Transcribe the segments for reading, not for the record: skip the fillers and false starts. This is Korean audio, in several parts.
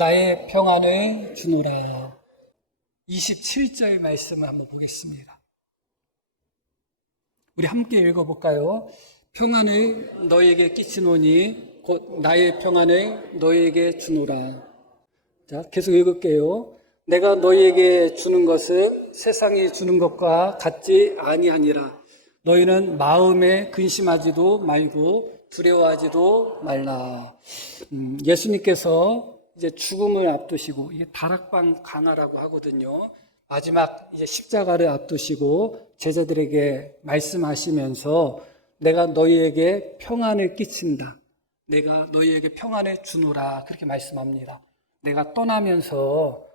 나의 평안을 주노라. 27절 말씀을 한번 보겠습니다. 우리 함께 읽어볼까요? 평안을 너에게 끼치노니 곧 나의 평안을 너에게 주노라. 자, 계속 읽을게요. 내가 너희에게 주는 것은 세상이 주는 것과 같지 아니하니라. 너희는 마음에 근심하지도 말고 두려워하지도 말라. 예수님께서 이제 죽음을 앞두시고, 이게 다락방 강화라고 하거든요. 마지막 이제 십자가를 앞두시고 제자들에게 말씀하시면서 내가 너희에게 평안을 끼친다. 내가 너희에게 평안을 주노라. 그렇게 말씀합니다. 내가 떠나면서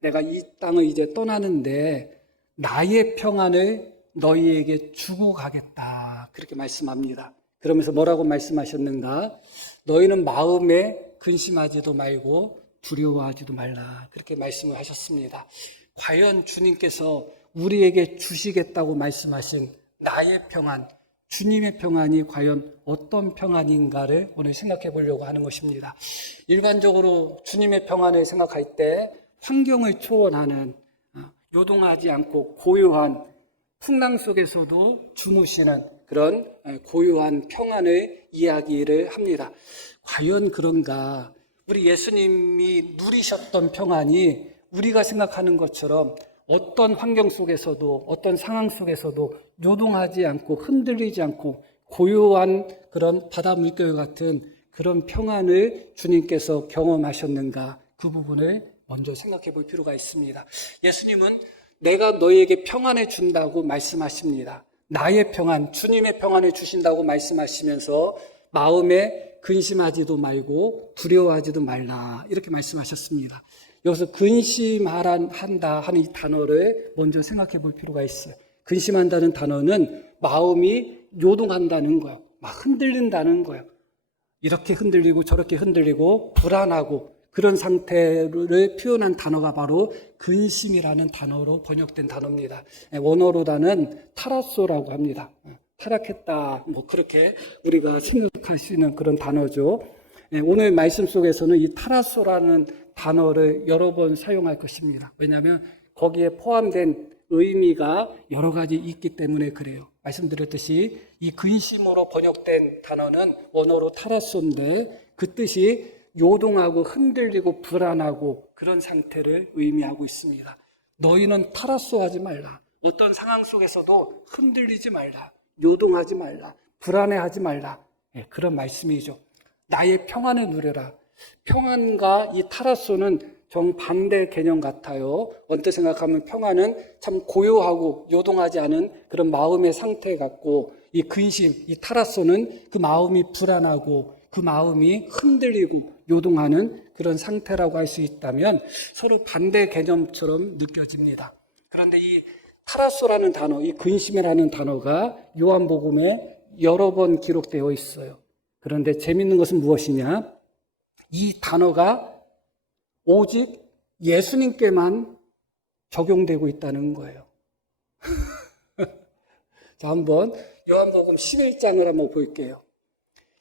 내가 이 땅을 이제 떠나는데 나의 평안을 너희에게 주고 가겠다. 그렇게 말씀합니다. 그러면서 뭐라고 말씀하셨는가? 너희는 마음에 근심하지도 말고 두려워하지도 말라. 그렇게 말씀을 하셨습니다. 과연 주님께서 우리에게 주시겠다고 말씀하신 나의 평안, 주님의 평안이 과연 어떤 평안인가를 오늘 생각해 보려고 하는 것입니다. 일반적으로 주님의 평안을 생각할 때 환경을 초월하는, 요동하지 않고 고요한 풍랑 속에서도 주무시는 그런 고요한 평안을 이야기를 합니다. 과연 그런가? 우리 예수님이 누리셨던 평안이 우리가 생각하는 것처럼 어떤 환경 속에서도, 어떤 상황 속에서도 요동하지 않고 흔들리지 않고 고요한 그런 바다 물결 같은 그런 평안을 주님께서 경험하셨는가? 그 부분을 먼저 생각해 볼 필요가 있습니다. 예수님은 내가 너희에게 평안을 준다고 말씀하십니다. 나의 평안, 주님의 평안을 주신다고 말씀하시면서 마음에 근심하지도 말고 두려워하지도 말라. 이렇게 말씀하셨습니다. 여기서 근심한다 하는 이 단어를 먼저 생각해 볼 필요가 있어요. 근심한다는 단어는 마음이 요동한다는 거예요. 막 흔들린다는 거예요. 이렇게 흔들리고 저렇게 흔들리고 불안하고 그런 상태를 표현한 단어가 바로 근심이라는 단어로 번역된 단어입니다. 원어로다는 타라소라고 합니다. 타락했다, 그렇게 우리가 생각할 수 있는 그런 단어죠. 오늘 말씀 속에서는 이 타라소라는 단어를 여러 번 사용할 것입니다. 왜냐하면 거기에 포함된 의미가 여러 가지 있기 때문에 그래요. 말씀드렸듯이 이 근심으로 번역된 단어는 원어로 타라소인데 그 뜻이 요동하고 흔들리고 불안하고 그런 상태를 의미하고 있습니다. 너희는 타라소하지 말라. 어떤 상황 속에서도 흔들리지 말라. 요동하지 말라. 불안해하지 말라. 그런 말씀이죠. 나의 평안을 누려라. 평안과 이 타라소는 정반대 개념 같아요. 언뜻 생각하면 평안은 참 고요하고 요동하지 않은 그런 마음의 상태 같고, 이 근심, 이 타라소는 그 마음이 불안하고 그 마음이 흔들리고 요동하는 그런 상태라고 할 수 있다면 서로 반대 개념처럼 느껴집니다. 그런데 이 타라소라는 단어, 이 근심이라는 단어가 요한복음에 여러 번 기록되어 있어요. 그런데 재밌는 것은 무엇이냐? 이 단어가 오직 예수님께만 적용되고 있다는 거예요. 자, 한번 요한복음 11장을 한번 볼게요.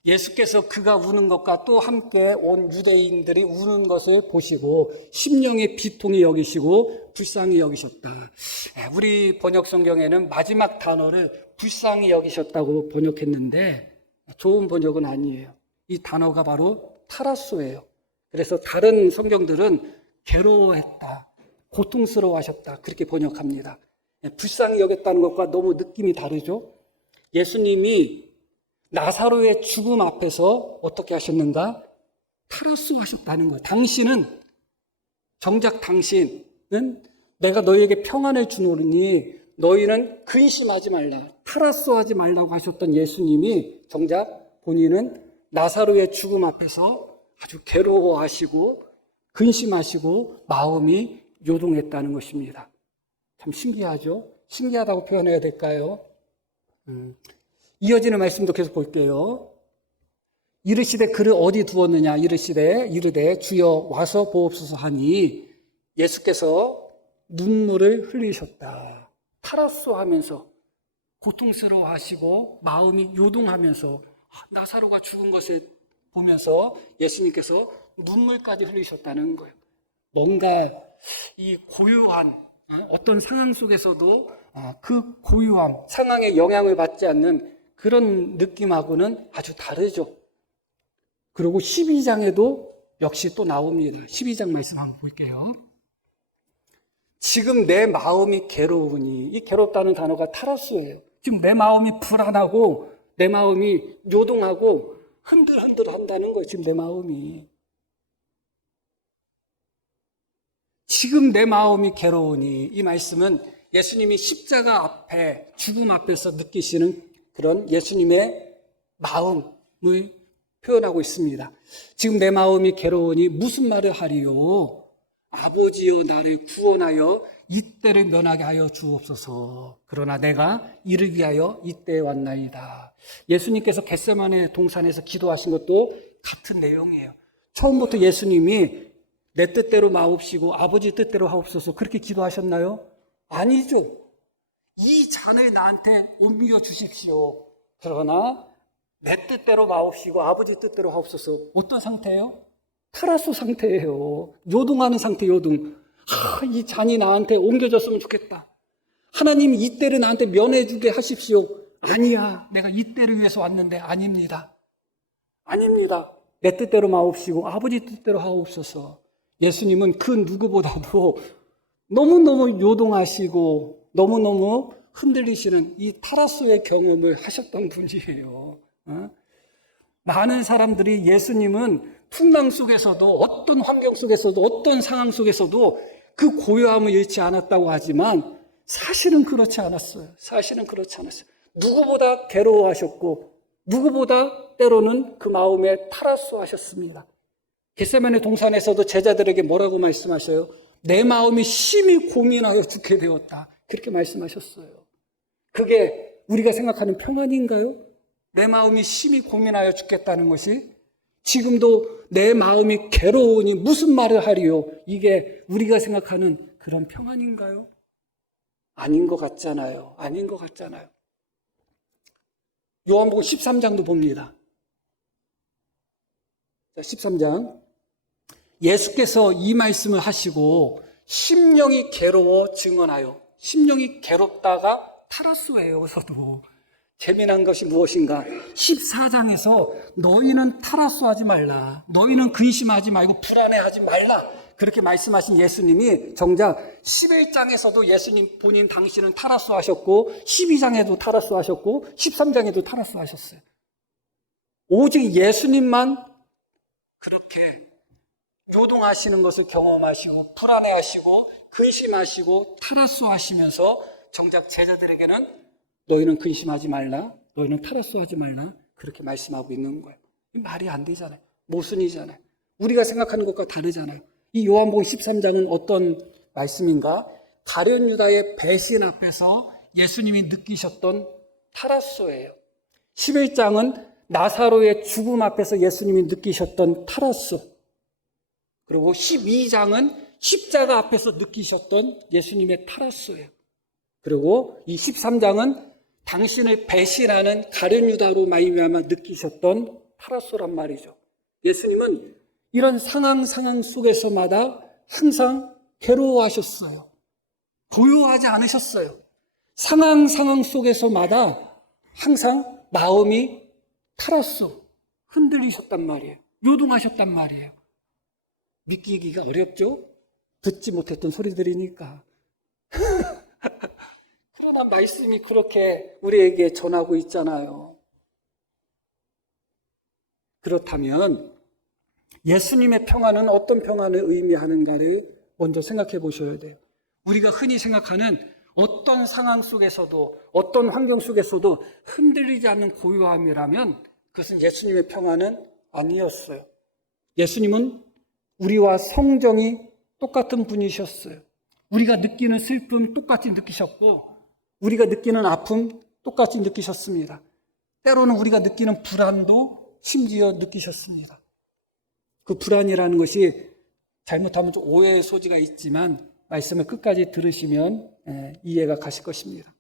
예수께서 그가 우는 것과 또 함께 온 유대인들이 우는 것을 보시고 심령의 비통히 여기시고 불쌍히 여기셨다. 우리 번역 성경에는 마지막 단어를 불쌍히 여기셨다고 번역했는데 좋은 번역은 아니에요. 이 단어가 바로 타라소예요. 그래서 다른 성경들은 괴로워했다, 고통스러워하셨다 그렇게 번역합니다. 불쌍히 여겼다는 것과 너무 느낌이 다르죠. 예수님이 나사로의 죽음 앞에서 어떻게 하셨는가? 타라소 하셨다는 거예요. 정작 당신은 내가 너희에게 평안을 주노니 너희는 근심하지 말라, 타라소 하지 말라고 하셨던 예수님이 정작 본인은 나사로의 죽음 앞에서 아주 괴로워하시고 근심하시고 마음이 요동했다는 것입니다. 참 신기하죠? 신기하다고 표현해야 될까요? 이어지는 말씀도 계속 볼게요. 이르시되 그를 어디 두었느냐? 이르되 주여 와서 보옵소서 하니 예수께서 눈물을 흘리셨다. 타라소 하면서 고통스러워 하시고 마음이 요동하면서 나사로가 죽은 것을 보면서 예수님께서 눈물까지 흘리셨다는 거예요. 뭔가 이 고요한 어떤 상황 속에서도 그 고요함, 상황에 영향을 받지 않는 그런 느낌하고는 아주 다르죠. 그리고 12장에도 역시 또 나옵니다. 12장 말씀 한번 볼게요. 지금 내 마음이 괴로우니, 이 괴롭다는 단어가 타라스예요. 지금 내 마음이 불안하고 내 마음이 요동하고 흔들흔들 한다는 거예요. 지금 내 마음이. 지금 내 마음이 괴로우니, 이 말씀은 예수님이 십자가 앞에, 죽음 앞에서 느끼시는 그런 예수님의 마음을 표현하고 있습니다. 지금 내 마음이 괴로우니 무슨 말을 하리요? 아버지여 나를 구원하여 이때를 면하게 하여 주옵소서. 그러나 내가 이를 위하여 이때에 왔나이다. 예수님께서 겟세마네 동산에서 기도하신 것도 같은 내용이에요. 처음부터 예수님이 내 뜻대로 마옵시고 아버지 뜻대로 하옵소서 그렇게 기도하셨나요? 아니죠. 이 잔을 나한테 옮겨 주십시오. 그러나 내 뜻대로 마옵시고 아버지 뜻대로 하옵소서. 어떤 상태예요? 타라스 상태예요. 요동하는 상태, 요동. 이 잔이 나한테 옮겨졌으면 좋겠다. 하나님 이 때를 나한테 면해주게 하십시오. 아니야. 내가 이 때를 위해서 왔는데 아닙니다. 아닙니다. 내 뜻대로 마옵시고 아버지 뜻대로 하옵소서. 예수님은 그 누구보다도 너무너무 요동하시고 너무너무 흔들리시는 이 타라스의 경험을 하셨던 분이에요. 많은 사람들이 예수님은 풍랑 속에서도 어떤 환경 속에서도 어떤 상황 속에서도 그 고요함을 잃지 않았다고 하지만 사실은 그렇지 않았어요. 사실은 그렇지 않았어요. 누구보다 괴로워하셨고 누구보다 때로는 그 마음에 타라스하셨습니다. 겟세마네 동산에서도 제자들에게 뭐라고 말씀하셔요? 내 마음이 심히 고민하여 죽게 되었다. 그렇게 말씀하셨어요. 그게 우리가 생각하는 평안인가요? 내 마음이 심히 고민하여 죽겠다는 것이 지금도 내 마음이 괴로우니 무슨 말을 하리요? 이게 우리가 생각하는 그런 평안인가요? 아닌 것 같잖아요. 아닌 것 같잖아요. 요한복음 13장도 봅니다. 13장. 예수께서 이 말씀을 하시고 심령이 괴로워 증언하여. 심령이 괴롭다가 타라스예요. 여기서도. 재미난 것이 무엇인가? 14장에서 너희는 타라스하지 말라. 너희는 근심하지 말고 불안해하지 말라. 그렇게 말씀하신 예수님이 정작 11장에서도 예수님 본인 당신은 타라스하셨고 12장에도 타라스하셨고 13장에도 타라스하셨어요. 오직 예수님만 그렇게 요동하시는 것을 경험하시고 불안해하시고 근심하시고 타라스하시면서 정작 제자들에게는 너희는 근심하지 말라, 너희는 타라스하지 말라 그렇게 말씀하고 있는 거예요. 말이 안 되잖아요. 모순이잖아요. 우리가 생각하는 것과 다르잖아요. 이 요한복음 13장은 어떤 말씀인가? 가룟 유다의 배신 앞에서 예수님이 느끼셨던 타라스예요. 11장은 나사로의 죽음 앞에서 예수님이 느끼셨던 타라스. 그리고 12장은 십자가 앞에서 느끼셨던 예수님의 타라스예요. 그리고 이 13장은 당신을 배신하는 가룟 유다로 말미암아 느끼셨던 타라스란 말이죠. 예수님은 이런 상황 속에서마다 항상 괴로워하셨어요. 고요하지 않으셨어요. 상황 속에서마다 항상 마음이 타라스, 흔들리셨단 말이에요. 요동하셨단 말이에요. 믿기기가 어렵죠? 듣지 못했던 소리들이니까. 그러나 말씀이 그렇게 우리에게 전하고 있잖아요. 그렇다면 예수님의 평안은 어떤 평안을 의미하는가를 먼저 생각해 보셔야 돼요. 우리가 흔히 생각하는 어떤 상황 속에서도 어떤 환경 속에서도 흔들리지 않는 고요함이라면 그것은 예수님의 평안은 아니었어요. 예수님은 우리와 성정이 똑같은 분이셨어요. 우리가 느끼는 슬픔 똑같이 느끼셨고 우리가 느끼는 아픔 똑같이 느끼셨습니다. 때로는 우리가 느끼는 불안도 심지어 느끼셨습니다. 그 불안이라는 것이 잘못하면 좀 오해의 소지가 있지만 말씀을 끝까지 들으시면 이해가 가실 것입니다.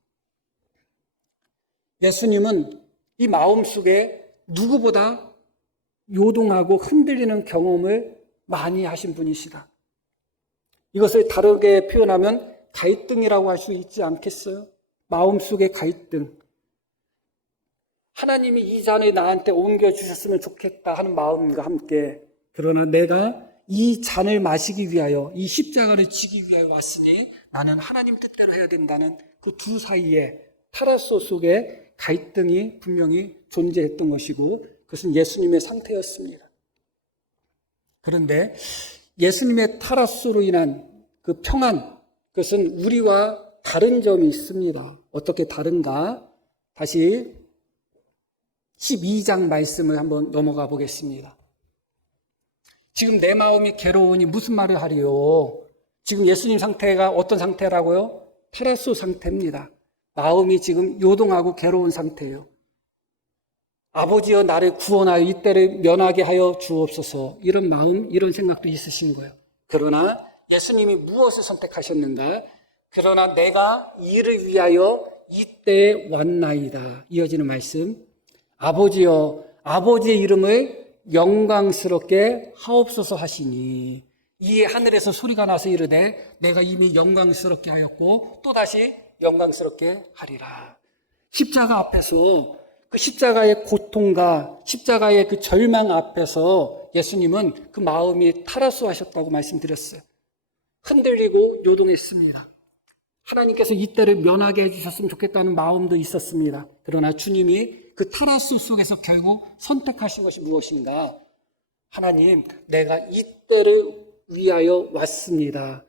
예수님은 이 마음속에 누구보다 요동하고 흔들리는 경험을 많이 하신 분이시다. 이것을 다르게 표현하면 갈등이라고 할 수 있지 않겠어요? 마음속의 갈등. 하나님이 이 잔을 나한테 옮겨주셨으면 좋겠다 하는 마음과 함께, 그러나 내가 이 잔을 마시기 위하여, 이 십자가를 지기 위하여 왔으니 나는 하나님 뜻대로 해야 된다는 그 두 사이에 타라소 속에 갈등이 분명히 존재했던 것이고, 그것은 예수님의 상태였습니다. 그런데 예수님의 타라소로 인한 그 평안, 그것은 우리와 다른 점이 있습니다. 어떻게 다른가? 다시 12장 말씀을 한번 넘어가 보겠습니다. 지금 내 마음이 괴로우니 무슨 말을 하리요? 지금 예수님 상태가 어떤 상태라고요? 타라소 상태입니다. 마음이 지금 요동하고 괴로운 상태예요. 아버지여 나를 구원하여 이때를 면하게 하여 주옵소서. 이런 마음, 이런 생각도 있으신 거예요. 그러나 예수님이 무엇을 선택하셨는가? 그러나 내가 이를 위하여 이때에 왔나이다. 이어지는 말씀. 아버지여 아버지의 이름을 영광스럽게 하옵소서 하시니, 이에 하늘에서 소리가 나서 이르되 내가 이미 영광스럽게 하였고 또다시 영광스럽게 하리라. 십자가 앞에서, 그 십자가의 고통과 십자가의 그 절망 앞에서 예수님은 그 마음이 타라소 하셨다고 말씀드렸어요. 흔들리고 요동했습니다. 하나님께서 이때를 면하게 해주셨으면 좋겠다는 마음도 있었습니다. 그러나 주님이 그 타라소 속에서 결국 선택하신 것이 무엇인가? 하나님, 내가 이때를 위하여 왔습니다.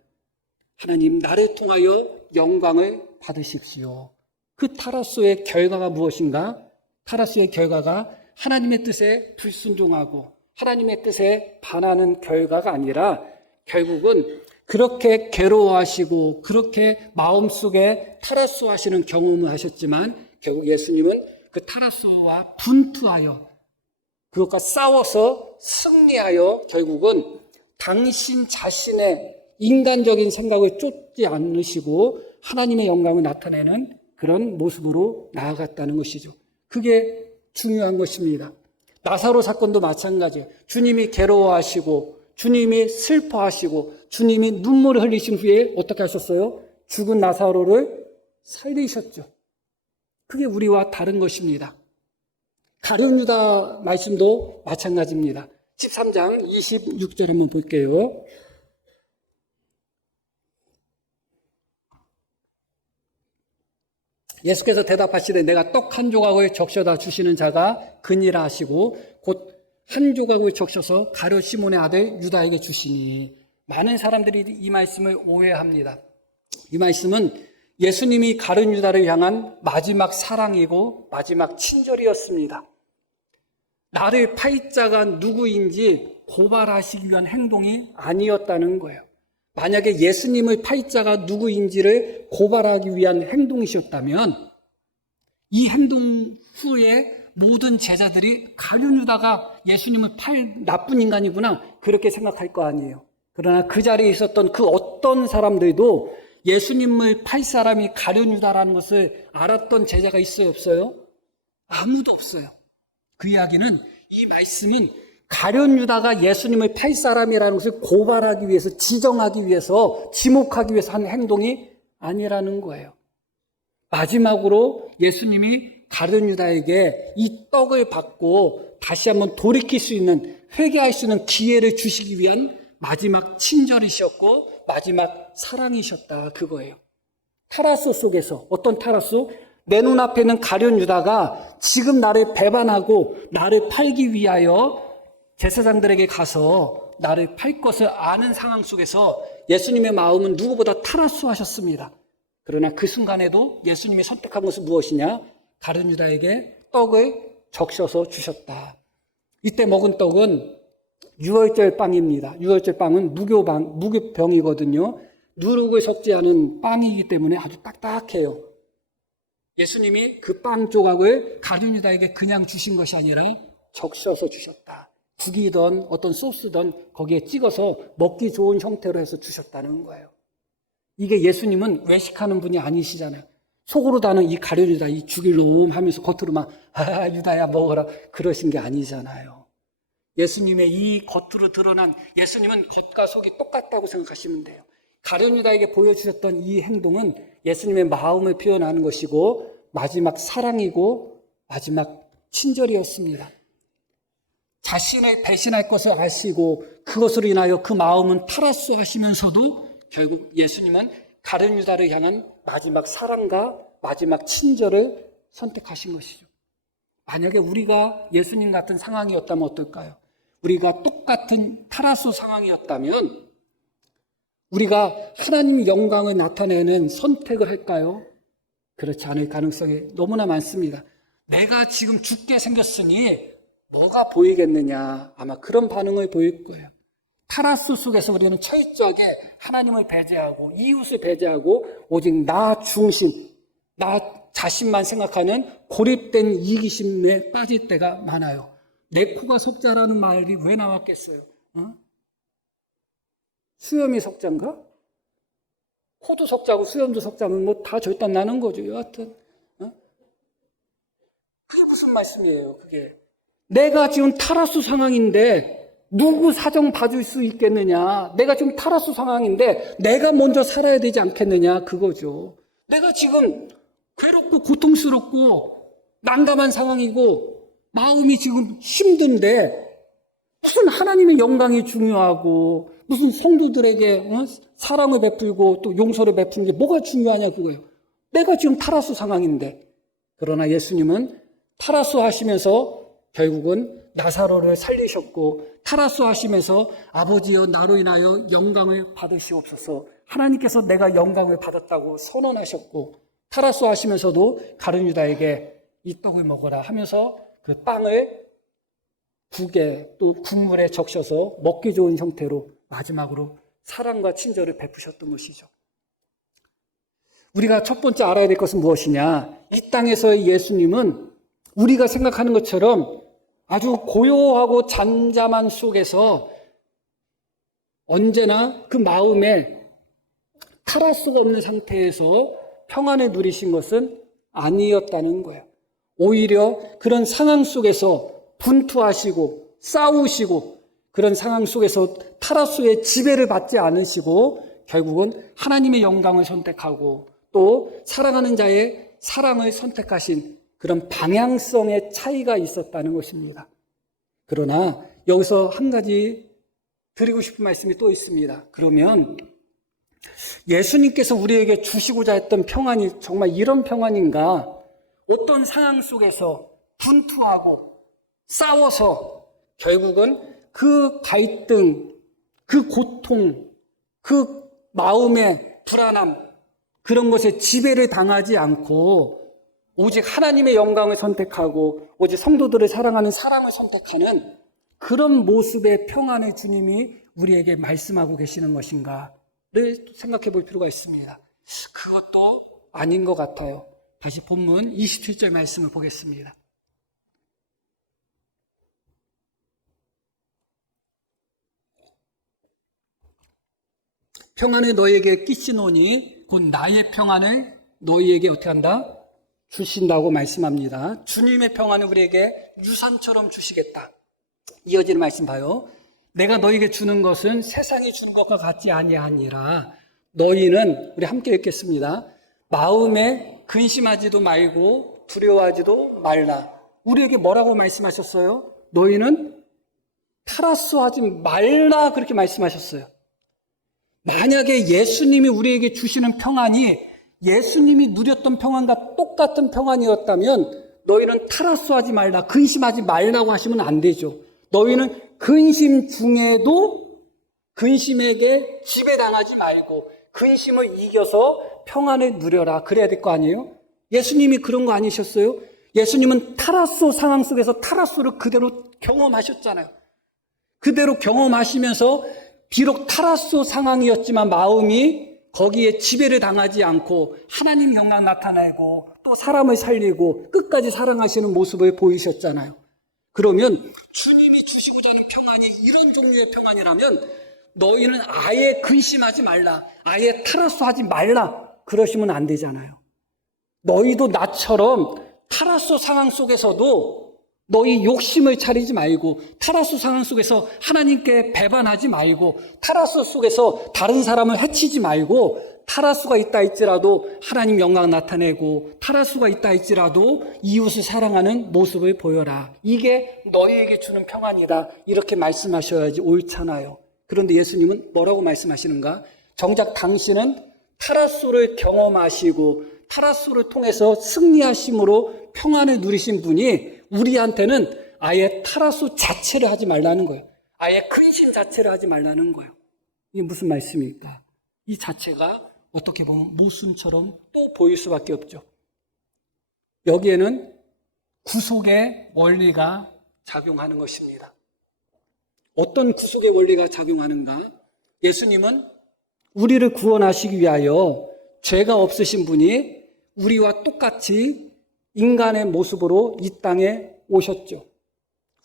하나님, 나를 통하여 영광을 받으십시오. 그 타라소의 결과가 무엇인가? 타라소의 결과가 하나님의 뜻에 불순종하고 하나님의 뜻에 반하는 결과가 아니라, 결국은 그렇게 괴로워하시고 그렇게 마음속에 타라소 하시는 경험을 하셨지만, 결국 예수님은 그 타라소와 분투하여 그것과 싸워서 승리하여 결국은 당신 자신의 인간적인 생각을 쫓지 않으시고 하나님의 영광을 나타내는 그런 모습으로 나아갔다는 것이죠. 그게 중요한 것입니다. 나사로 사건도 마찬가지예요. 주님이 괴로워하시고 주님이 슬퍼하시고 주님이 눈물을 흘리신 후에 어떻게 하셨어요? 죽은 나사로를 살리셨죠. 그게 우리와 다른 것입니다. 가룟 유다 말씀도 마찬가지입니다. 13장 26절 한번 볼게요. 예수께서 대답하시되 내가 떡 한 조각을 적셔다 주시는 자가 그니라 하시고 곧 한 조각을 적셔서 가룟 시몬의 아들 유다에게 주시니. 많은 사람들이 이 말씀을 오해합니다. 이 말씀은 예수님이 가룟 유다를 향한 마지막 사랑이고 마지막 친절이었습니다. 나를 팔 자가 누구인지 고발하시기 위한 행동이 아니었다는 거예요. 만약에 예수님을 팔 자가 누구인지를 고발하기 위한 행동이셨다면 이 행동 후에 모든 제자들이 가룟 유다가 예수님을 팔 나쁜 인간이구나 그렇게 생각할 거 아니에요. 그러나 그 자리에 있었던 그 어떤 사람들도 예수님을 팔 사람이 가룟 유다라는 것을 알았던 제자가 있어요, 없어요? 아무도 없어요. 그 이야기는, 이 말씀은 가룟 유다가 예수님을 팔 사람이라는 것을 고발하기 위해서, 지정하기 위해서, 지목하기 위해서 한 행동이 아니라는 거예요. 마지막으로 예수님이 가룟 유다에게 이 떡을 받고 다시 한번 돌이킬 수 있는, 회개할 수 있는 기회를 주시기 위한 마지막 친절이셨고 마지막 사랑이셨다, 그거예요. 타라소 속에서, 어떤 타라소? 내 눈앞에 있는 가룟 유다가 지금 나를 배반하고 나를 팔기 위하여 제사장들에게 가서 나를 팔 것을 아는 상황 속에서 예수님의 마음은 누구보다 타라소 하셨습니다. 그러나 그 순간에도 예수님이 선택한 것은 무엇이냐? 가룟 유다에게 떡을 적셔서 주셨다. 이때 먹은 떡은 유월절 빵입니다. 유월절 빵은 무교병이거든요. 누룩을 섞지 않은 빵이기 때문에 아주 딱딱해요. 예수님이 그 빵 조각을 가룟 유다에게 그냥 주신 것이 아니라 적셔서 주셨다. 국이든 어떤 소스든 거기에 찍어서 먹기 좋은 형태로 해서 주셨다는 거예요. 이게 예수님은 외식하는 분이 아니시잖아요. 속으로 다는 이 가룟 유다, 이 죽일 놈 하면서 겉으로 막 유다야 먹어라 그러신 게 아니잖아요. 예수님의 이 겉으로 드러난, 예수님은 겉과 속이 똑같다고 생각하시면 돼요. 가룟 유다에게 보여주셨던 이 행동은 예수님의 마음을 표현하는 것이고 마지막 사랑이고 마지막 친절이었습니다. 자신을 배신할 것을 아시고 그것으로 인하여 그 마음은 타라쏘 하시면서도 결국 예수님은 가룟 유다를 향한 마지막 사랑과 마지막 친절을 선택하신 것이죠. 만약에 우리가 예수님 같은 상황이었다면 어떨까요? 우리가 똑같은 타라쏘 상황이었다면 우리가 하나님의 영광을 나타내는 선택을 할까요? 그렇지 않을 가능성이 너무나 많습니다. 내가 지금 죽게 생겼으니 뭐가 보이겠느냐, 아마 그런 반응을 보일 거예요. 타라쏘 속에서 우리는 철저하게 하나님을 배제하고 이웃을 배제하고 오직 나 중심, 나 자신만 생각하는 고립된 이기심에 빠질 때가 많아요. 내 코가 석자라는 말이 왜 나왔겠어요? 수염이 석자인가? 코도 석자고 수염도 석자면 뭐 다 절단 나는 거죠. 여하튼 그게 무슨 말씀이에요? 그게 내가 지금 타라쏘 상황인데 누구 사정 봐줄 수 있겠느냐? 내가 지금 타라쏘 상황인데 내가 먼저 살아야 되지 않겠느냐? 그거죠. 내가 지금 괴롭고 고통스럽고 난감한 상황이고 마음이 지금 힘든데 무슨 하나님의 영광이 중요하고 무슨 성도들에게 사랑을 베풀고 또 용서를 베푸는 게 뭐가 중요하냐 그거예요. 내가 지금 타라쏘 상황인데. 그러나 예수님은 타라쏘 하시면서 결국은 나사로를 살리셨고 타라쏘 하시면서 아버지여 나로 인하여 영광을 받으시옵소서, 하나님께서 내가 영광을 받았다고 선언하셨고 타라쏘 하시면서도 가룟 유다에게 이 떡을 먹어라 하면서 그 빵을 국에 또 국물에 적셔서 먹기 좋은 형태로 마지막으로 사랑과 친절을 베푸셨던 것이죠. 우리가 첫 번째 알아야 될 것은 무엇이냐? 이 땅에서의 예수님은 우리가 생각하는 것처럼 아주 고요하고 잠잠한 속에서 언제나 그 마음에 타라쏘가 없는 상태에서 평안을 누리신 것은 아니었다는 거예요. 오히려 그런 상황 속에서 분투하시고 싸우시고 그런 상황 속에서 타라쏘의 지배를 받지 않으시고 결국은 하나님의 영광을 선택하고 또 사랑하는 자의 사랑을 선택하신 그런 방향성의 차이가 있었다는 것입니다. 그러나 여기서 한 가지 드리고 싶은 말씀이 또 있습니다. 그러면 예수님께서 우리에게 주시고자 했던 평안이 정말 이런 평안인가? 어떤 상황 속에서 분투하고 싸워서 결국은 그 갈등, 그 고통, 그 마음의 불안함, 그런 것에 지배를 당하지 않고 오직 하나님의 영광을 선택하고 오직 성도들을 사랑하는 사랑을 선택하는 그런 모습의 평안의 주님이 우리에게 말씀하고 계시는 것인가를 생각해 볼 필요가 있습니다. 그것도 아닌 것 같아요. 다시 본문 27절 말씀을 보겠습니다. 평안을 너희에게 끼치노니 곧 나의 평안을 너희에게 어떻게 한다? 주신다고 말씀합니다. 주님의 평안을 우리에게 유산처럼 주시겠다. 이어지는 말씀 봐요. 내가 너희에게 주는 것은 세상이 주는 것과 같지 아니하니라. 너희는, 우리 함께 읽겠습니다. 마음에 근심하지도 말고 두려워하지도 말라. 우리에게 뭐라고 말씀하셨어요? 너희는 타라쏘 하지 말라, 그렇게 말씀하셨어요. 만약에 예수님이 우리에게 주시는 평안이 예수님이 누렸던 평안과 똑같은 평안이었다면 너희는 타라쏘 하지 말라, 근심하지 말라고 하시면 안 되죠. 너희는 근심 중에도 근심에게 지배당하지 말고 근심을 이겨서 평안을 누려라, 그래야 될 거 아니에요? 예수님이 그런 거 아니셨어요? 예수님은 타라쏘 상황 속에서 타라쏘를 그대로 경험하셨잖아요. 그대로 경험하시면서 비록 타라쏘 상황이었지만 마음이 거기에 지배를 당하지 않고 하나님 영광 나타내고 또 사람을 살리고 끝까지 사랑하시는 모습을 보이셨잖아요. 그러면 주님이 주시고자 하는 평안이 이런 종류의 평안이라면 너희는 아예 근심하지 말라, 아예 타라쏘 하지 말라, 그러시면 안 되잖아요. 너희도 나처럼 타라쏘 상황 속에서도 너희 욕심을 차리지 말고, 타라수 상황 속에서 하나님께 배반하지 말고, 타라수 속에서 다른 사람을 해치지 말고, 타라수가 있다 할지라도 하나님 영광 나타내고, 타라수가 있다 할지라도 이웃을 사랑하는 모습을 보여라. 이게 너희에게 주는 평안이다. 이렇게 말씀하셔야지 옳잖아요. 그런데 예수님은 뭐라고 말씀하시는가? 정작 당신은 타라수를 경험하시고 타라수를 통해서 승리하심으로 평안을 누리신 분이 우리한테는 아예 타라수 자체를 하지 말라는 거예요. 아예 근심 자체를 하지 말라는 거예요. 이게 무슨 말씀입니까? 이 자체가 어떻게 보면 모순처럼 또 보일 수밖에 없죠. 여기에는 구속의 원리가 작용하는 것입니다. 어떤 구속의 원리가 작용하는가? 예수님은 우리를 구원하시기 위하여 죄가 없으신 분이 우리와 똑같이 인간의 모습으로 이 땅에 오셨죠.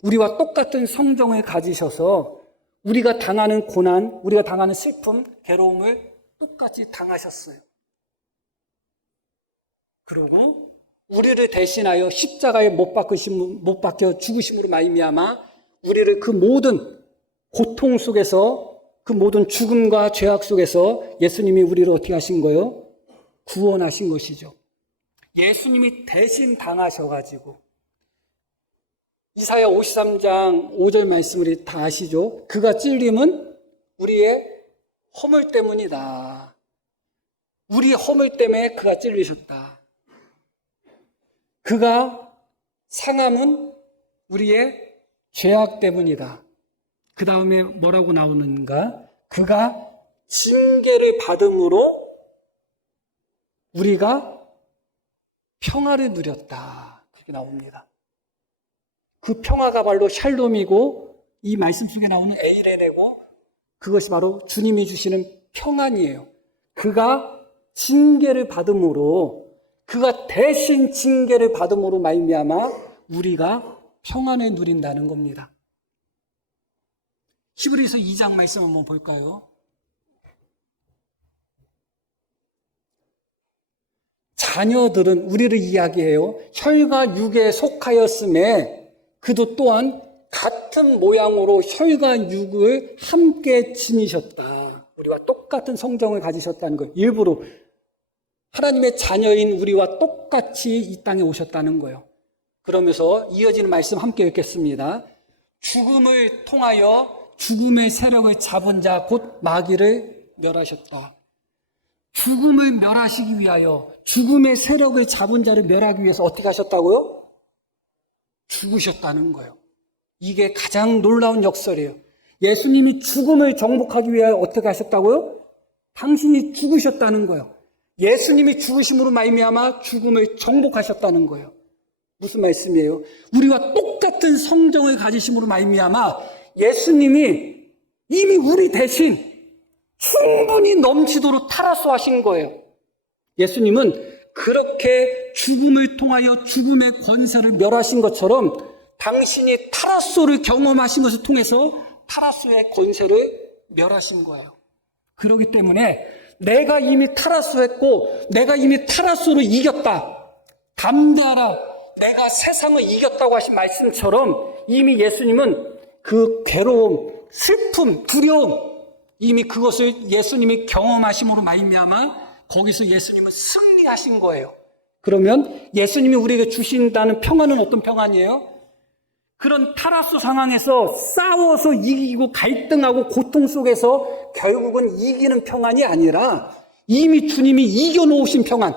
우리와 똑같은 성정을 가지셔서 우리가 당하는 고난, 우리가 당하는 슬픔, 괴로움을 똑같이 당하셨어요. 그리고 우리를 대신하여 십자가에 못 박혀 죽으심으로 말미암아 우리를 그 모든 고통 속에서, 그 모든 죽음과 죄악 속에서 예수님이 우리를 어떻게 하신 거예요? 구원하신 것이죠. 예수님이 대신 당하셔가지고, 이사야 53장 5절 말씀을 다 아시죠? 그가 찔림은 우리의 허물 때문이다. 우리의 허물 때문에 그가 찔리셨다. 그가 상함은 우리의 죄악 때문이다. 그 다음에 뭐라고 나오는가? 그가 징계를 받음으로 우리가 평화를 누렸다. 그렇게 나옵니다. 그 평화가 바로 샬롬이고 이 말씀 속에 나오는 에이레네고 그것이 바로 주님이 주시는 평안이에요. 그가 징계를 받음으로, 그가 대신 징계를 받음으로 말미암아 우리가 평안을 누린다는 겁니다. 히브리서 2장 말씀 한번 볼까요? 자녀들은, 우리를 이야기해요, 혈과 육에 속하였음에 그도 또한 같은 모양으로 혈과 육을 함께 지니셨다. 우리와 똑같은 성정을 가지셨다는 거. 일부러 하나님의 자녀인 우리와 똑같이 이 땅에 오셨다는 거예요. 그러면서 이어지는 말씀 함께 읽겠습니다. 죽음을 통하여 죽음의 세력을 잡은 자 곧 마귀를 멸하셨다. 죽음을 멸하시기 위하여, 죽음의 세력을 잡은 자를 멸하기 위해서 어떻게 하셨다고요? 죽으셨다는 거예요. 이게 가장 놀라운 역설이에요. 예수님이 죽음을 정복하기 위하여 어떻게 하셨다고요? 당신이 죽으셨다는 거예요. 예수님이 죽으심으로 말미암아 죽음을 정복하셨다는 거예요. 무슨 말씀이에요? 우리와 똑같은 성정을 가지심으로 말미암아 예수님이 이미 우리 대신 충분히 넘치도록 타라수하신 거예요. 예수님은 그렇게 죽음을 통하여 죽음의 권세를 멸하신 것처럼 당신이 타라수를 경험하신 것을 통해서 타라수의 권세를 멸하신 거예요. 그렇기 때문에 내가 이미 타라수했고 내가 이미 타라수를 이겼다. 담대하라. 내가 세상을 이겼다고 하신 말씀처럼 이미 예수님은 그 괴로움, 슬픔, 두려움, 이미 그것을 예수님이 경험하심으로 말미암아 거기서 예수님은 승리하신 거예요. 그러면 예수님이 우리에게 주신다는 평안은 어떤 평안이에요? 그런 타라수 상황에서 싸워서 이기고 갈등하고 고통 속에서 결국은 이기는 평안이 아니라 이미 주님이 이겨놓으신 평안,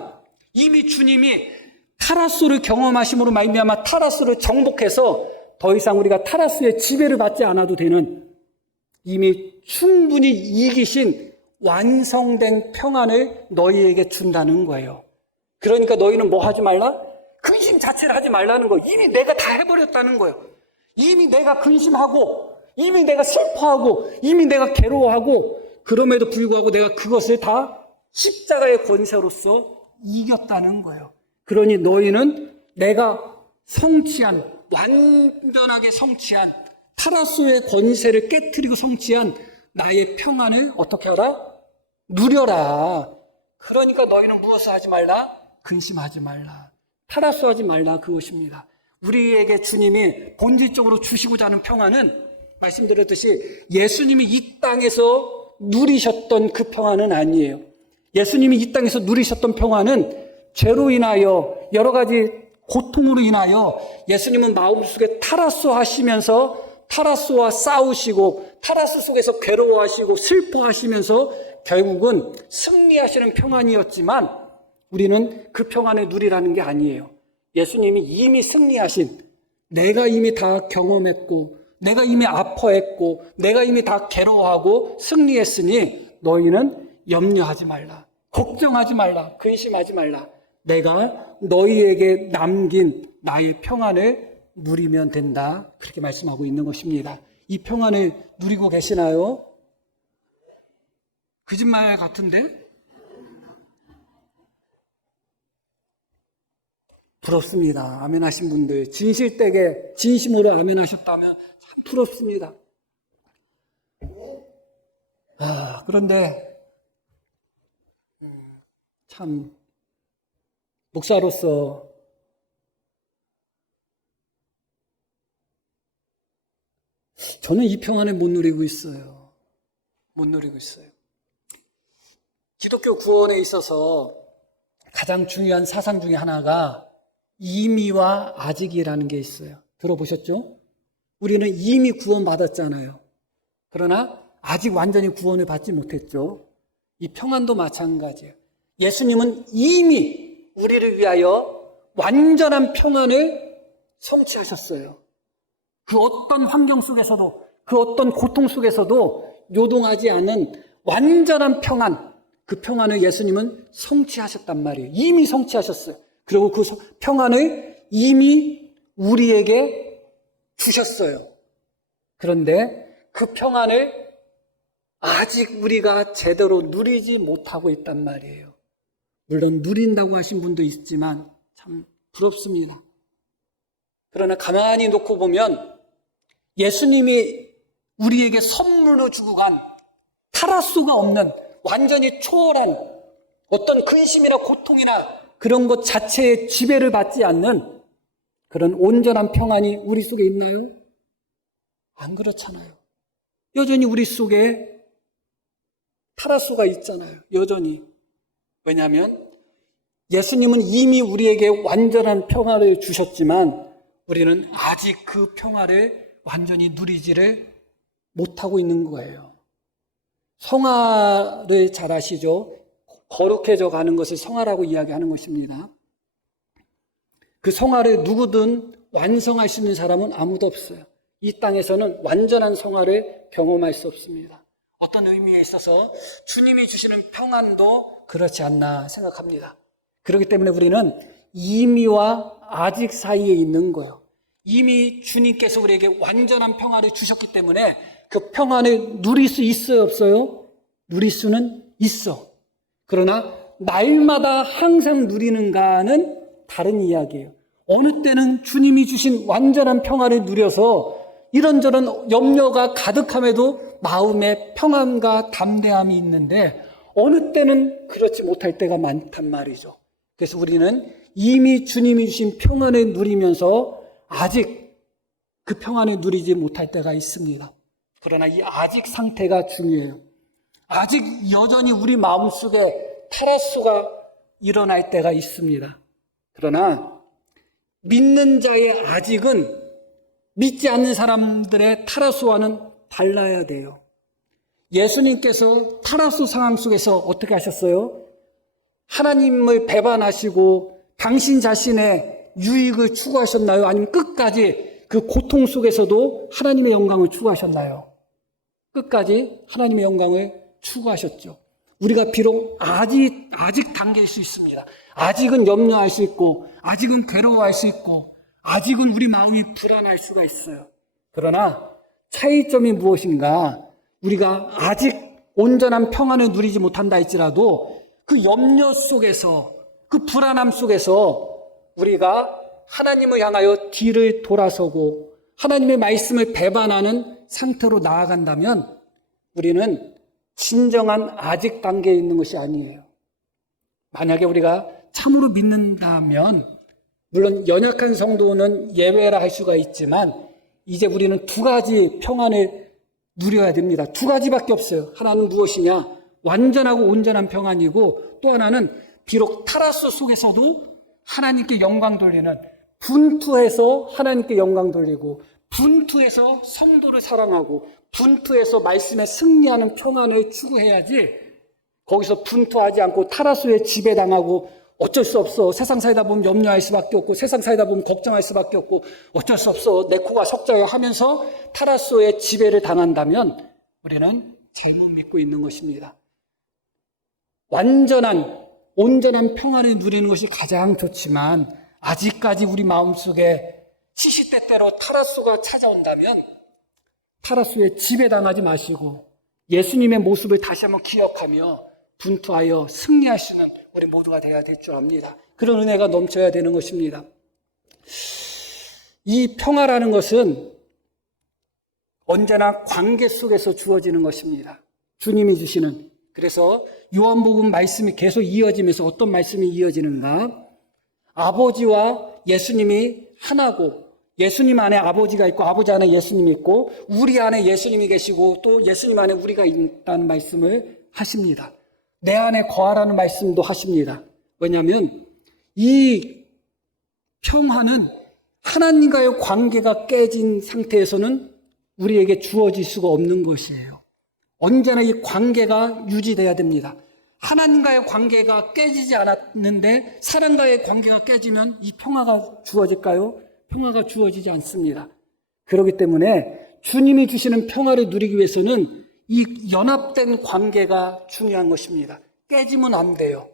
이미 주님이 타라수를 경험하심으로 말미암아 타라수를 정복해서 더 이상 우리가 타라수의 지배를 받지 않아도 되는 이미 충분히 이기신 완성된 평안을 너희에게 준다는 거예요. 그러니까 너희는 뭐 하지 말라? 근심 자체를 하지 말라는 거예요. 이미 내가 다 해버렸다는 거예요. 이미 내가 근심하고 이미 내가 슬퍼하고 이미 내가 괴로워하고 그럼에도 불구하고 내가 그것을 다 십자가의 권세로서 이겼다는 거예요. 그러니 너희는 내가 성취한, 완전하게 성취한 타라수의 권세를 깨트리고 성취한 나의 평안을 어떻게 하라? 누려라. 그러니까 너희는 무엇을 하지 말라? 근심하지 말라. 타라수하지 말라. 그것입니다. 우리에게 주님이 본질적으로 주시고자 하는 평안은 말씀드렸듯이 예수님이 이 땅에서 누리셨던 그 평안은 아니에요. 예수님이 이 땅에서 누리셨던 평안은 죄로 인하여 여러 가지 고통으로 인하여 예수님은 마음속에 타라스 하시면서 타라스와 싸우시고 타라스 속에서 괴로워하시고 슬퍼하시면서 결국은 승리하시는 평안이었지만 우리는 그 평안을 누리라는 게 아니에요. 예수님이 이미 승리하신, 내가 이미 다 경험했고 내가 이미 아파했고 내가 이미 다 괴로워하고 승리했으니 너희는 염려하지 말라, 걱정하지 말라, 근심하지 말라. 내가 너희에게 남긴 나의 평안을 누리면 된다. 그렇게 말씀하고 있는 것입니다. 이 평안을 누리고 계시나요? 거짓말 같은데? 부럽습니다. 아멘 하신 분들, 진실되게 진심으로 아멘 하셨다면 참 부럽습니다. 그런데 참 목사로서 저는 이 평안을 못 누리고 있어요. 못 누리고 있어요. 기독교 구원에 있어서 가장 중요한 사상 중에 하나가 이미와 아직이라는 게 있어요. 들어보셨죠? 우리는 이미 구원받았잖아요. 그러나 아직 완전히 구원을 받지 못했죠. 이 평안도 마찬가지예요. 예수님은 이미 우리를 위하여 완전한 평안을 성취하셨어요. 그 어떤 환경 속에서도, 그 어떤 고통 속에서도 요동하지 않은 완전한 평안, 그 평안을 예수님은 성취하셨단 말이에요. 이미 성취하셨어요. 그리고 그 평안을 이미 우리에게 주셨어요. 그런데 그 평안을 아직 우리가 제대로 누리지 못하고 있단 말이에요. 물론 누린다고 하신 분도 있지만 참 부럽습니다. 그러나 가만히 놓고 보면 예수님이 우리에게 선물로 주고 간 탈할 수가 없는 완전히 초월한 어떤 근심이나 고통이나 그런 것 자체의 지배를 받지 않는 그런 온전한 평안이 우리 속에 있나요? 안 그렇잖아요. 여전히 우리 속에 탈할 수가 있잖아요. 여전히. 왜냐하면 예수님은 이미 우리에게 완전한 평화를 주셨지만 우리는 아직 그 평화를 완전히 누리지를 못하고 있는 거예요. 성화를 잘 아시죠? 거룩해져 가는 것을 성화라고 이야기하는 것입니다. 그 성화를 누구든 완성할 수 있는 사람은 아무도 없어요. 이 땅에서는 완전한 성화를 경험할 수 없습니다. 어떤 의미에 있어서 주님이 주시는 평안도 그렇지 않나 생각합니다. 그렇기 때문에 우리는 이미와 아직 사이에 있는 거예요. 이미 주님께서 우리에게 완전한 평안을 주셨기 때문에 그 평안을 누릴 수 있어요, 없어요? 누릴 수는 있어. 그러나 날마다 항상 누리는가는 다른 이야기예요. 어느 때는 주님이 주신 완전한 평안을 누려서 이런저런 염려가 가득함에도 마음에 평안과 담대함이 있는데 어느 때는 그렇지 못할 때가 많단 말이죠. 그래서 우리는 이미 주님이 주신 평안을 누리면서 아직 그 평안을 누리지 못할 때가 있습니다. 그러나 이 아직 상태가 중요해요. 아직 여전히 우리 마음속에 타라스가 일어날 때가 있습니다. 그러나 믿는 자의 아직은 믿지 않는 사람들의 타라스와는 달라야 돼요. 예수님께서 타라스 상황 속에서 어떻게 하셨어요? 하나님을 배반하시고 당신 자신의 유익을 추구하셨나요? 아니면 끝까지 그 고통 속에서도 하나님의 영광을 추구하셨나요? 끝까지 하나님의 영광을 추구하셨죠. 우리가 비록 아직 단계일 수 있습니다. 아직은 염려할 수 있고 아직은 괴로워할 수 있고 아직은 우리 마음이 불안할 수가 있어요. 그러나 차이점이 무엇인가? 우리가 아직 온전한 평안을 누리지 못한다 할지라도 그 염려 속에서 그 불안함 속에서 우리가 하나님을 향하여 뒤를 돌아서고 하나님의 말씀을 배반하는 상태로 나아간다면 우리는 진정한 아직 단계에 있는 것이 아니에요. 만약에 우리가 참으로 믿는다면 물론 연약한 성도는 예외라 할 수가 있지만 이제 우리는 두 가지 평안을 누려야 됩니다. 두 가지밖에 없어요. 하나는 무엇이냐? 완전하고 온전한 평안이고, 또 하나는 비록 타라스 속에서도 하나님께 영광 돌리는, 분투해서 하나님께 영광 돌리고, 분투해서 성도를 사랑하고, 분투해서 말씀에 승리하는 평안을 추구해야지, 거기서 분투하지 않고 타라스에 지배당하고 어쩔 수 없어. 세상 살다 보면 염려할 수밖에 없고, 세상 살다 보면 걱정할 수밖에 없고, 어쩔 수 없어. 내 코가 석자야 하면서 타라스에 지배를 당한다면 우리는 잘못 믿고 있는 것입니다. 완전한, 온전한 평안을 누리는 것이 가장 좋지만 아직까지 우리 마음속에 시시때때로 타라스가 찾아온다면 타라스에 지배당하지 마시고 예수님의 모습을 다시 한번 기억하며 분투하여 승리하시는 우리 모두가 되어야 될 줄 압니다. 그런 은혜가 넘쳐야 되는 것입니다. 이 평화라는 것은 언제나 관계 속에서 주어지는 것입니다. 주님이 주시는. 그래서 요한복음 말씀이 계속 이어지면서 어떤 말씀이 이어지는가? 아버지와 예수님이 하나고, 예수님 안에 아버지가 있고 아버지 안에 예수님이 있고 우리 안에 예수님이 계시고 또 예수님 안에 우리가 있다는 말씀을 하십니다. 내 안에 거하라는 말씀도 하십니다. 왜냐하면 이 평화는 하나님과의 관계가 깨진 상태에서는 우리에게 주어질 수가 없는 것이에요. 언제나 이 관계가 유지돼야 됩니다. 하나님과의 관계가 깨지지 않았는데 사람과의 관계가 깨지면 이 평화가 주어질까요? 평화가 주어지지 않습니다. 그렇기 때문에 주님이 주시는 평화를 누리기 위해서는 이 연합된 관계가 중요한 것입니다. 깨지면 안 돼요.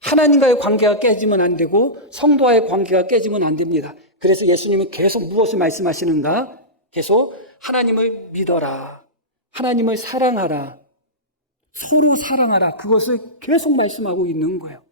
하나님과의 관계가 깨지면 안 되고 성도와의 관계가 깨지면 안 됩니다. 그래서 예수님은 계속 무엇을 말씀하시는가? 계속 하나님을 믿어라. 하나님을 사랑하라. 서로 사랑하라. 그것을 계속 말씀하고 있는 거예요.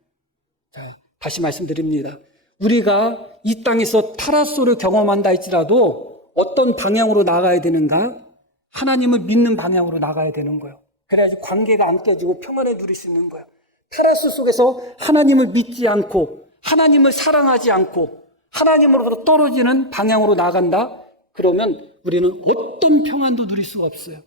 자, 다시 말씀드립니다. 우리가 이 땅에서 타라소를 경험한다 할지라도 어떤 방향으로 나가야 되는가? 하나님을 믿는 방향으로 나가야 되는 거예요. 그래야지 관계가 안 깨지고 평안을 누릴 수 있는 거예요. 타라스 속에서 하나님을 믿지 않고 하나님을 사랑하지 않고 하나님으로부터 떨어지는 방향으로 나간다? 그러면 우리는 어떤 평안도 누릴 수가 없어요.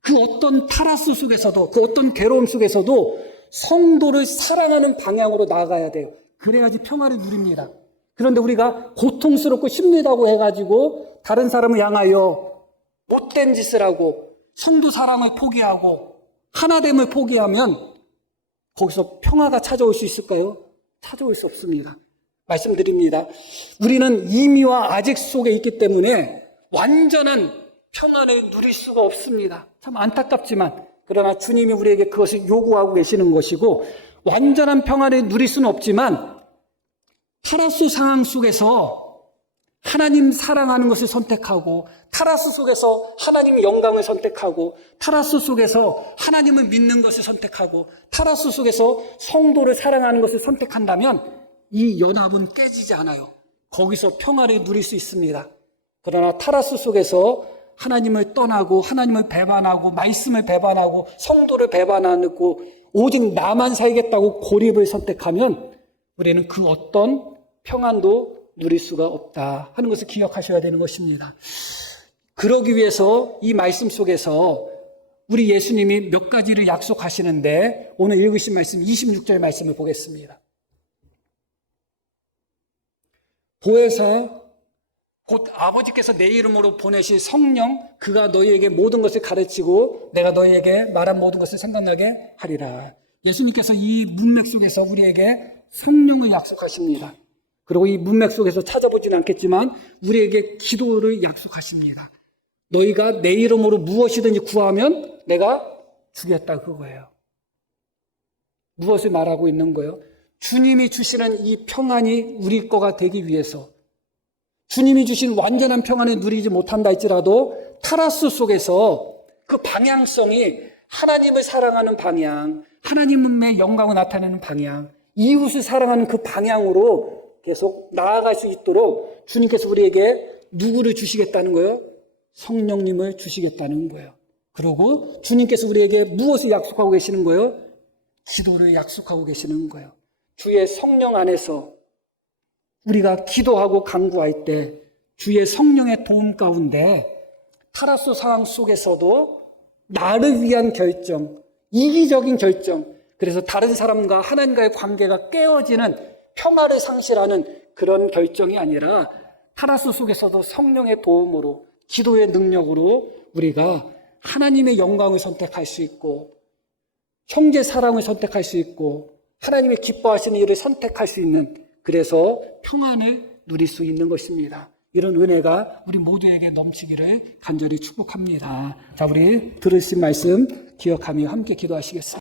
그 어떤 타라스 속에서도, 그 어떤 괴로움 속에서도 성도를 사랑하는 방향으로 나가야 돼요. 그래야지 평화를 누립니다. 그런데 우리가 고통스럽고 힘들다고 해가지고 다른 사람을 향하여 못된 짓을 하고 성도 사랑을 포기하고 하나됨을 포기하면 거기서 평화가 찾아올 수 있을까요? 찾아올 수 없습니다. 말씀드립니다. 우리는 이미와 아직 속에 있기 때문에 완전한 평안을 누릴 수가 없습니다. 참 안타깝지만 그러나 주님이 우리에게 그것을 요구하고 계시는 것이고 완전한 평안을 누릴 수는 없지만 타라스 상황 속에서 하나님 사랑하는 것을 선택하고 타라스 속에서 하나님의 영광을 선택하고 타라스 속에서 하나님을 믿는 것을 선택하고 타라스 속에서 성도를 사랑하는 것을 선택한다면 이 연합은 깨지지 않아요. 거기서 평화를 누릴 수 있습니다. 그러나 타라스 속에서 하나님을 떠나고 하나님을 배반하고 말씀을 배반하고 성도를 배반하고 오직 나만 살겠다고 고립을 선택하면 우리는 그 어떤 평안도 누릴 수가 없다 하는 것을 기억하셔야 되는 것입니다. 그러기 위해서 이 말씀 속에서 우리 예수님이 몇 가지를 약속하시는데 오늘 읽으신 말씀 26절 말씀을 보겠습니다. 보혜사 곧 아버지께서 내 이름으로 보내실 성령 그가 너희에게 모든 것을 가르치고 내가 너희에게 말한 모든 것을 생각나게 하리라. 예수님께서 이 문맥 속에서 우리에게 성령을 약속하십니다. 그리고 이 문맥 속에서 찾아보지는 않겠지만 우리에게 기도를 약속하십니다. 너희가 내 이름으로 무엇이든지 구하면 내가 주겠다 그거예요. 무엇을 말하고 있는 거예요? 주님이 주시는 이 평안이 우리 거가 되기 위해서 주님이 주신 완전한 평안을 누리지 못한다 할지라도 타라스 속에서 그 방향성이 하나님을 사랑하는 방향, 하나님의 영광을 나타내는 방향, 이웃을 사랑하는 그 방향으로 계속 나아갈 수 있도록 주님께서 우리에게 누구를 주시겠다는 거예요? 성령님을 주시겠다는 거예요. 그리고 주님께서 우리에게 무엇을 약속하고 계시는 거예요? 기도를 약속하고 계시는 거예요. 주의 성령 안에서 우리가 기도하고 간구할 때 주의 성령의 도움 가운데 타라스 상황 속에서도 나를 위한 결정, 이기적인 결정, 그래서 다른 사람과 하나님과의 관계가 깨어지는 평화를 상실하는 그런 결정이 아니라 타라스 속에서도 성령의 도움으로 기도의 능력으로 우리가 하나님의 영광을 선택할 수 있고 형제 사랑을 선택할 수 있고 하나님의 기뻐하시는 일을 선택할 수 있는, 그래서 평안을 누릴 수 있는 것입니다. 이런 은혜가 우리 모두에게 넘치기를 간절히 축복합니다. 자, 우리 들으신 말씀 기억하며 함께 기도하시겠습니다.